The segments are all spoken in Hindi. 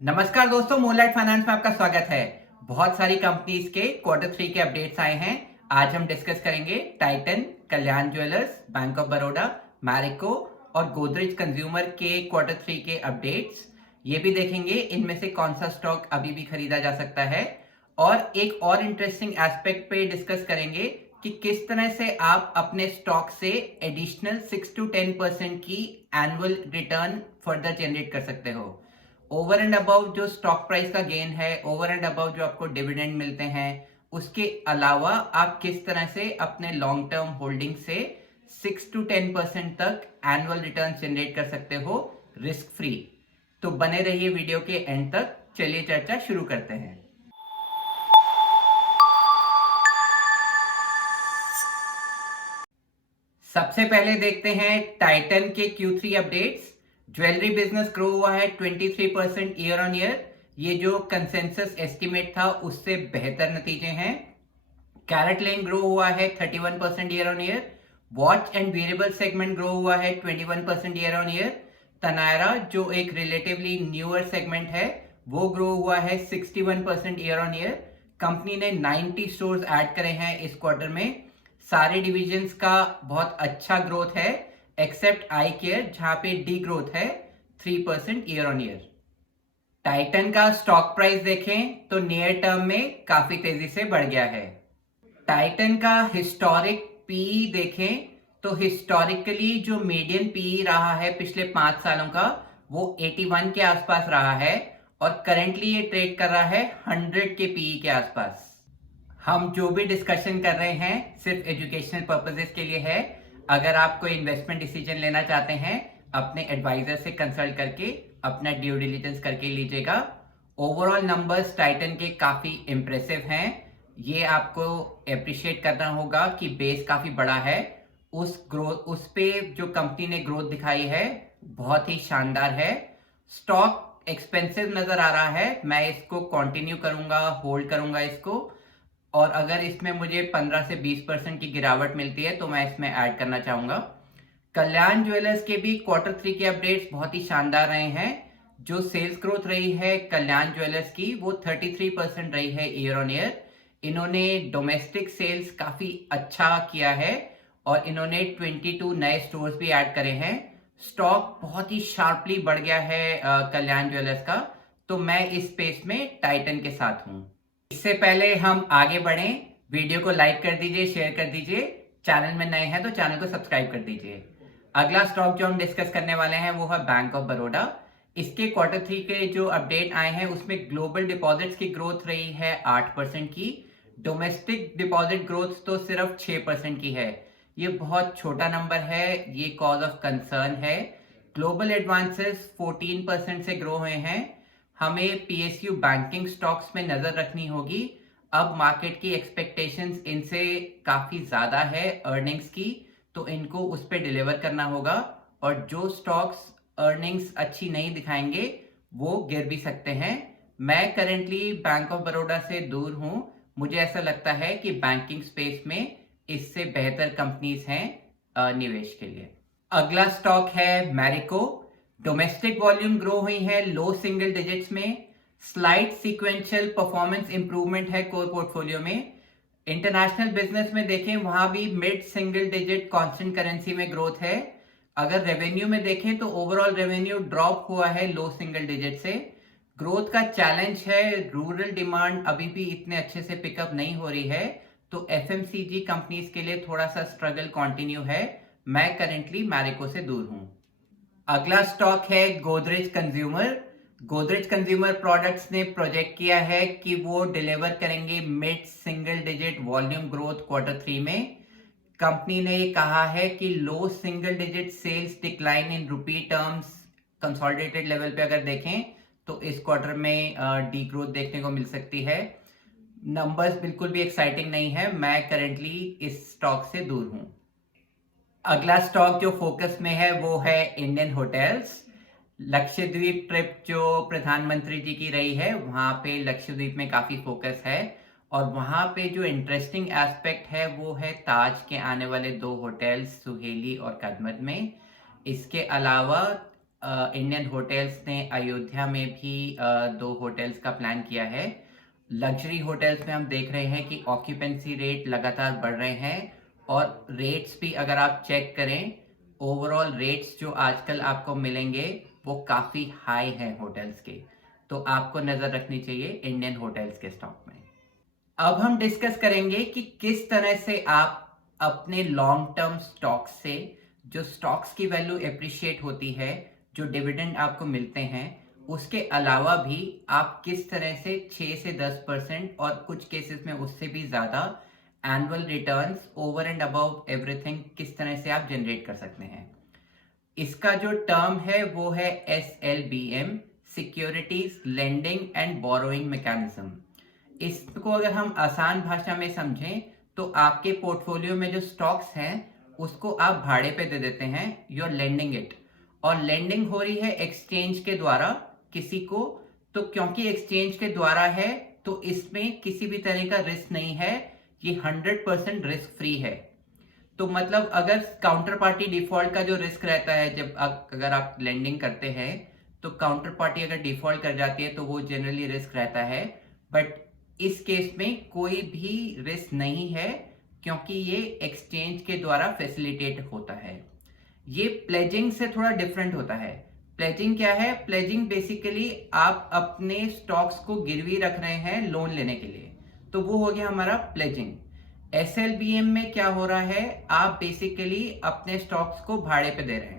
नमस्कार दोस्तों, मूनलाइट फाइनेंस में आपका स्वागत है। बहुत सारी कंपनीज के Q3 के अपडेट्स आए हैं। आज हम डिस्कस करेंगे Titan, Kalyan jewellers, bank of Baroda, Marico और गोदरेज कंज्यूमर के Q3 के अपडेट्स। ये भी देखेंगे इनमें से कौन सा स्टॉक अभी भी खरीदा जा सकता है। और एक और इंटरेस्टिंग एस्पेक्ट पे डिस्कस करेंगे कि किस तरह से आप अपने स्टॉक से एडिशनल 6 to 10% की एनुअल रिटर्न फर्दर जनरेट कर सकते हो। ओवर एंड अबव जो स्टॉक प्राइस का गेन है, ओवर एंड अबव जो आपको डिविडेंड मिलते हैं, उसके अलावा आप किस तरह से अपने लॉन्ग टर्म होल्डिंग से 6 to 10% तक एनुअल रिटर्न जनरेट कर सकते हो रिस्क फ्री। तो बने रहिए वीडियो के एंड तक। चलिए चर्चा शुरू करते हैं। सबसे पहले देखते हैं टाइटन के Q3 updates. Jewellery business grow हुआ है 23% ईयर ऑन ईयर। ये जो कंसेंसस एस्टिमेट था उससे बेहतर नतीजे हैं। कैरेट लेन ग्रो हुआ है 31% year on year. Watch and variable segment grow हुआ है 21% ईयर ऑन ईयर। तनायरा जो एक रिलेटिवली न्यूअर सेगमेंट है वो ग्रो हुआ है 61% ईयर ऑन ईयर। कंपनी ने 90 स्टोर्स ऐड करे हैं इस क्वार्टर में। सारे डिविजन्स का बहुत अच्छा ग्रोथ है एक्सेप्ट आई केयर जहां पे डी ग्रोथ है 3% ईयर ऑन ईयर। टाइटन का स्टॉक प्राइस देखें तो नियर टर्म में काफी तेजी से बढ़ गया है। टाइटन का हिस्टोरिक पीई देखें तो हिस्टोरिकली जो मीडियन पीई रहा है पिछले 5 सालों का वो 81 के आसपास रहा है और करंटली ये ट्रेड कर रहा है 100 के पीई के आसपास। हम जो भी डिस्कशन कर रहे हैं सिर्फ एजुकेशनल पर्पसेस के लिए है। अगर आप कोई इन्वेस्टमेंट डिसीजन लेना चाहते हैं अपने एडवाइजर से कंसल्ट करके अपना ड्यू डिलिजेंस करके लीजिएगा। ओवरऑल नंबर्स टाइटन के काफी इंप्रेसिव हैं। ये आपको अप्रिशिएट करना होगा कि बेस काफी बड़ा है। उस पे जो कंपनी ने ग्रोथ दिखाई है बहुत ही शानदार है। स्टॉक एक्सपेंसिव नजर आ रहा है, मैं इसको कंटिन्यू करूंगा, होल्ड करूंगा इसको। और अगर इसमें मुझे 15 से 20% की गिरावट मिलती है तो मैं इसमें ऐड करना चाहूंगा। कल्याण ज्वेलर्स के भी Q3 के अपडेट्स बहुत ही शानदार रहे हैं। जो सेल्स ग्रोथ रही है कल्याण ज्वेलर्स की वो 33% रही है ईयर ऑन ईयर। इन्होंने डोमेस्टिक सेल्स काफी अच्छा किया है और इन्होंने 22 नए स्टोर्स भी ऐड करे हैं। स्टॉक बहुत ही शार्पली बढ़ गया है कल्याण ज्वेलर्स का। तो मैं इस स्पेस में टाइटन के साथ हूं। इससे पहले हम आगे बढ़ें, वीडियो को लाइक कर दीजिए, शेयर कर दीजिए। चैनल में नए हैं तो चैनल को सब्सक्राइब कर दीजिए। अगला स्टॉक जो हम डिस्कस करने वाले हैं वो है बैंक ऑफ बड़ौदा। इसके Q3 के जो अपडेट आए हैं उसमें ग्लोबल डिपॉजिट्स की ग्रोथ रही है 8% की। डोमेस्टिक डिपॉजिट ग्रोथ तो सिर्फ 6% की है। ये बहुत छोटा नंबर है, ये कॉज ऑफ कंसर्न है। ग्लोबल एडवांसेस 14% से ग्रो हुए हैं। हमें पीएसयू बैंकिंग स्टॉक्स में नजर रखनी होगी। अब मार्केट की एक्सपेक्टेशंस इनसे काफी ज्यादा है अर्निंग्स की, तो इनको उस पर डिलीवर करना होगा। और जो स्टॉक्स अर्निंग्स अच्छी नहीं दिखाएंगे वो गिर भी सकते हैं। मैं करेंटली बैंक ऑफ बड़ौदा से दूर हूं। मुझे ऐसा लगता है कि बैंकिंग स्पेस में इससे बेहतर कंपनीज हैं निवेश के लिए। अगला स्टॉक है मैरिको। डोमेस्टिक वॉल्यूम ग्रो हुई है लो सिंगल डिजिट्स में। स्लाइट सीक्वेंशियल परफॉर्मेंस इंप्रूवमेंट है कोर पोर्टफोलियो में। इंटरनेशनल बिजनेस में देखें वहां भी mid single digit constant currency में ग्रोथ है। अगर रेवेन्यू में देखें तो ओवरऑल रेवेन्यू ड्रॉप हुआ है लो सिंगल डिजिट से। ग्रोथ का चैलेंज है, रूरल डिमांड अभी भी इतने अच्छे से पिकअप नहीं हो रही है, तो एफएमसीजी कंपनीज के लिए थोड़ा सा स्ट्रगल कंटिन्यू है। मैं करेंटली मैरिको से दूर हूं। अगला स्टॉक है Godrej consumer. Godrej consumer products ने प्रोजेक्ट किया है कि वो डिलीवर करेंगे mid single digit volume growth Q3 में। कंपनी ने ये कहा है कि low single digit sales decline in rupee terms consolidated level पे अगर देखें तो इस क्वार्टर में डी ग्रोथ देखने को मिल सकती है। नंबर्स बिल्कुल भी एक्साइटिंग नहीं है। मैं करेंटली इस स्टॉक से दूर हूं। अगला स्टॉक जो फोकस में है वो है इंडियन होटल्स। लक्षद्वीप ट्रिप जो प्रधानमंत्री जी की रही है वहां पे लक्षद्वीप में काफी फोकस है। और वहां पे जो इंटरेस्टिंग एस्पेक्ट है वो है ताज के आने वाले 2 होटल्स सुहेली और कदमत में। इसके अलावा इंडियन होटल्स ने अयोध्या में भी 2 होटल्स का प्लान किया है। लग्जरी होटल्स में हम देख रहे हैं कि ऑक्यूपेंसी रेट लगातार बढ़ रहे हैं और रेट्स भी अगर आप चेक करें, ओवरऑल रेट्स जो आजकल आपको मिलेंगे वो काफ़ी हाई हैं होटल्स के। तो आपको नज़र रखनी चाहिए इंडियन होटल्स के स्टॉक में। अब हम डिस्कस करेंगे कि किस तरह से आप अपने लॉन्ग टर्म स्टॉक्स से, जो स्टॉक्स की वैल्यू एप्रिशिएट होती है, जो डिविडेंड आपको मिलते हैं, उसके अलावा भी आप किस तरह से 6 से 10% और कुछ केसेस में उससे भी ज़्यादा annual returns over and above everything किस तरह से आप जनरेट कर सकते हैं। इसका जो टर्म है वो है SLBM, securities lending and borrowing mechanism. इसको अगर हम आसान भाषा में समझें तो आपके पोर्टफोलियो में जो स्टॉक्स हैं उसको आप भाड़े पे दे देते हैं, यू आर लेंडिंग इट, और लेंडिंग हो रही है एक्सचेंज के द्वारा किसी को। तो क्योंकि एक्सचेंज के द्वारा है तो इसमें किसी भी तरह का रिस्क नहीं है, ये 100% रिस्क फ्री है। तो मतलब अगर काउंटर पार्टी डिफॉल्ट का जो रिस्क रहता है, जब अगर आप लेंडिंग करते हैं तो काउंटर पार्टी अगर डिफॉल्ट कर जाती है तो वो जनरली रिस्क रहता है, बट इस केस में कोई भी रिस्क नहीं है क्योंकि ये एक्सचेंज के द्वारा फैसिलिटेट होता है। ये प्लेजिंग से थोड़ा डिफरेंट होता है। प्लेजिंग क्या है? प्लेजिंग बेसिकली आप अपने स्टॉक्स को गिरवी रख रहे हैं लोन लेने के लिए, तो वो हो गया हमारा प्लेजिंग। SLBM में क्या हो रहा है, आप बेसिकली अपने स्टॉक्स को भाड़े पे दे रहे हैं।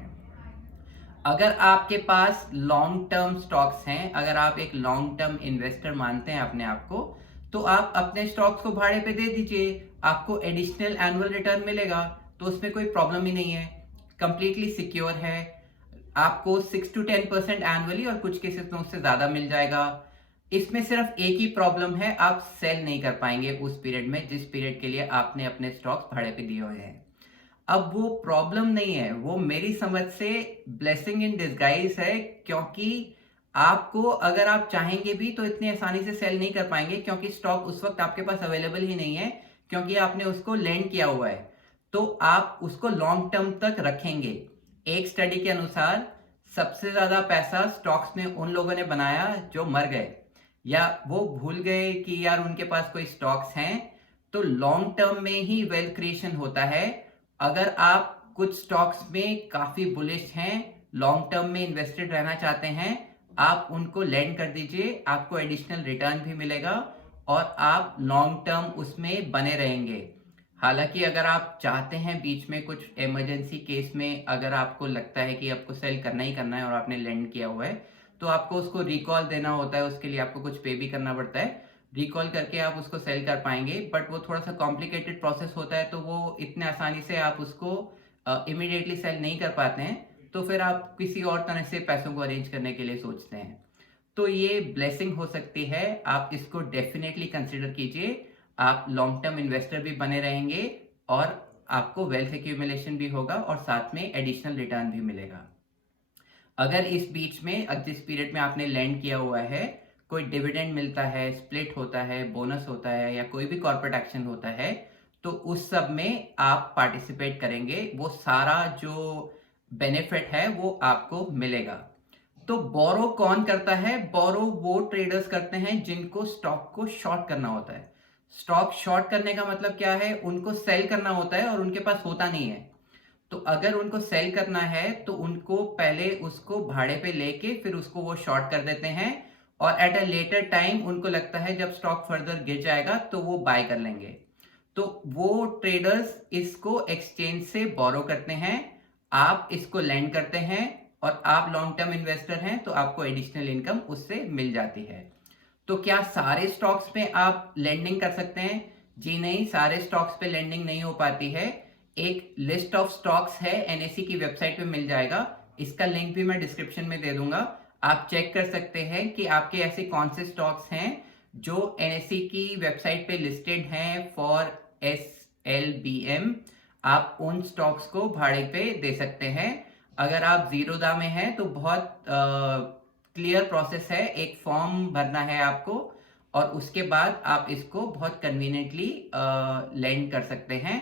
अगर आपके पास लॉन्ग टर्म स्टॉक्स हैं, अगर आप एक लॉन्ग टर्म इन्वेस्टर मानते हैं अपने आप को, तो आप अपने स्टॉक्स को भाड़े पे दे दीजिए, आपको एडिशनल एनुअल रिटर्न मिलेगा, तो उसमें कोई प्रॉब्लम ही नहीं है, कंप्लीटली सिक्योर है। आपको 6 to 10% एनुअली और कुछ केसेस में उससे ज्यादा मिल जाएगा। इसमें सिर्फ एक ही प्रॉब्लम है, आप सेल नहीं कर पाएंगे उस पीरियड में जिस पीरियड के लिए आपने अपने स्टॉक्स भाड़े पे दिए हुए हैं। अब वो प्रॉब्लम नहीं है, वो मेरी समझ से ब्लेसिंग इन डिस्गाइज है, क्योंकि आपको अगर आप चाहेंगे भी तो इतनी आसानी से सेल नहीं कर पाएंगे क्योंकि स्टॉक उस वक्त आपके पास अवेलेबल ही नहीं है, क्योंकि आपने उसको लेंड किया हुआ है। तो आप उसको लॉन्ग टर्म तक रखेंगे। एक स्टडी के अनुसार सबसे ज्यादा पैसा स्टॉक्स में उन लोगों ने बनाया जो मर गए या वो भूल गए कि यार उनके पास कोई स्टॉक्स हैं। तो लॉन्ग टर्म में ही वेल्थ क्रिएशन होता है। अगर आप कुछ स्टॉक्स में काफी बुलिश हैं, लॉन्ग टर्म में इन्वेस्टेड रहना चाहते हैं, आप उनको लेंड कर दीजिए, आपको एडिशनल रिटर्न भी मिलेगा और आप लॉन्ग टर्म उसमें बने रहेंगे। हालांकि अगर आप चाहते हैं बीच में कुछ इमरजेंसी केस में, अगर आपको लगता है कि आपको सेल करना ही करना है और आपने लेंड किया हुआ है, तो आपको उसको रिकॉल देना होता है, उसके लिए आपको कुछ पे भी करना पड़ता है। रिकॉल करके आप उसको सेल कर पाएंगे, बट वो थोड़ा सा कॉम्प्लिकेटेड प्रोसेस होता है, तो वो इतने आसानी से आप उसको इमिडिएटली सेल नहीं कर पाते हैं, तो फिर आप किसी और तरह से पैसों को अरेंज करने के लिए सोचते हैं। तो ये ब्लेसिंग हो सकती है, आप इसको डेफिनेटली कंसिडर कीजिए। आप लॉन्ग टर्म इन्वेस्टर भी बने रहेंगे और आपको वेल्थ एक्यूमुलेशन भी होगा और साथ में एडिशनल रिटर्न भी मिलेगा। अगर इस बीच में जिस पीरियड में आपने लैंड किया हुआ है कोई डिविडेंड मिलता है, स्प्लिट होता है, बोनस होता है या कोई भी कॉर्पोरेट एक्शन होता है, तो उस सब में आप पार्टिसिपेट करेंगे, वो सारा जो बेनिफिट है वो आपको मिलेगा। तो बोरो कौन करता है? बोरो वो ट्रेडर्स करते हैं जिनको स्टॉक को शॉर्ट करना होता है। स्टॉक शॉर्ट करने का मतलब क्या है? उनको सेल करना होता है और उनके पास होता नहीं है। तो अगर उनको सेल करना है तो उनको पहले उसको भाड़े पे लेके फिर उसको वो शॉर्ट कर देते हैं और एट अ लेटर टाइम उनको लगता है जब स्टॉक फर्दर गिर जाएगा तो वो बाय कर लेंगे। तो वो ट्रेडर्स इसको एक्सचेंज से बोरो करते हैं, आप इसको लैंड करते हैं और आप लॉन्ग टर्म इन्वेस्टर हैं तो आपको एडिशनल इनकम उससे मिल जाती है। तो क्या सारे स्टॉक्स पे आप लेंडिंग कर सकते हैं? जी नहीं, सारे स्टॉक्स पे लेंडिंग नहीं हो पाती है। एक लिस्ट ऑफ स्टॉक्स है, NSE की वेबसाइट पे मिल जाएगा, इसका लिंक भी मैं डिस्क्रिप्शन में दे दूंगा। आप चेक कर सकते हैं कि आपके ऐसे कौन से स्टॉक्स हैं जो NSE की वेबसाइट पे लिस्टेड हैं फॉर SLBM। आप उन स्टॉक्स को भाड़े पे दे सकते हैं। अगर आप जीरोधा में हैं तो बहुत क्लियर प्रोसेस है, एक फॉर्म भरना है आपको और उसके बाद आप इसको बहुत कन्वीनियंटली लेंड कर सकते हैं।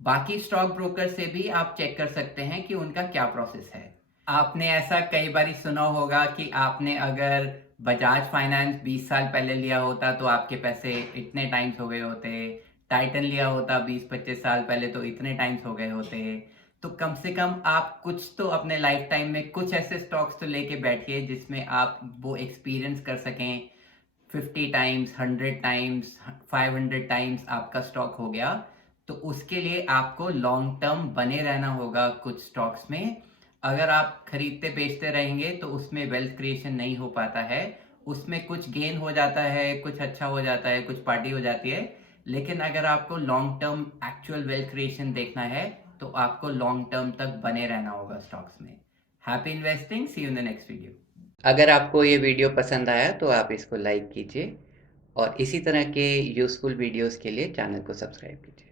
बाकी स्टॉक ब्रोकर से भी आप चेक कर सकते हैं कि उनका क्या प्रोसेस है। आपने ऐसा कई बारी सुना होगा कि आपने अगर बजाज फाइनेंस 20 साल पहले लिया होता तो आपके पैसे इतने टाइम्स हो गए होते, टाइटन लिया होता 20-25 साल पहले तो इतने टाइम्स हो गए होते। तो कम से कम आप कुछ तो अपने लाइफ टाइम में कुछ ऐसे स्टॉक्स तो लेके बैठिए जिसमें आप वो एक्सपीरियंस कर सकें। 50 टाइम्स, 100 टाइम्स, 500 टाइम्स आपका स्टॉक हो गया, तो उसके लिए आपको लॉन्ग टर्म बने रहना होगा कुछ स्टॉक्स में। अगर आप खरीदते बेचते रहेंगे तो उसमें वेल्थ क्रिएशन नहीं हो पाता है। उसमें कुछ गेन हो जाता है, कुछ अच्छा हो जाता है, कुछ पार्टी हो जाती है, लेकिन अगर आपको long term actual wealth creation देखना है तो आपको लॉन्ग टर्म तक बने रहना होगा स्टॉक्स में। Happy investing, see you in the next video. अगर आपको ये वीडियो पसंद आया तो आप इसको लाइक कीजिए और इसी तरह के यूज़फुल वीडियोस के लिए चैनल को सब्सक्राइब कीजिए।